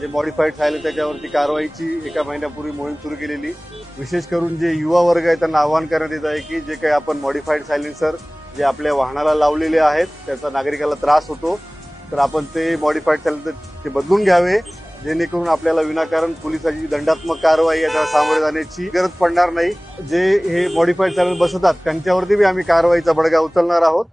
जे मॉडिफाईड झाले त्याच्यावरती कारवाईची एका महिन्यापूर्वी मोहीम सुरू केलेली. विशेष करून जे युवा वर्ग आहे त्यांना आवाहन करण्यात येत आहे की जे काही आपण मॉडिफाईड सायलेन्सर जे आपल्या वाहनाला लावलेले आहेत त्याचा नागरिकाला त्रास होतो. तर आपण ते मॉडिफाईड सायलेन्सर ते बदलून घ्यावे जेणेकरून आपल्याला विनाकारण पोलिसाची दंडात्मक कारवाई याच्या सामोरे जाण्याची गरज पडणार नाही. जे हे मॉडिफाईड सायलेन्स बसवतात त्यांच्यावरती बी आम्ही कारवाईचा बडगा उचलणार आहोत.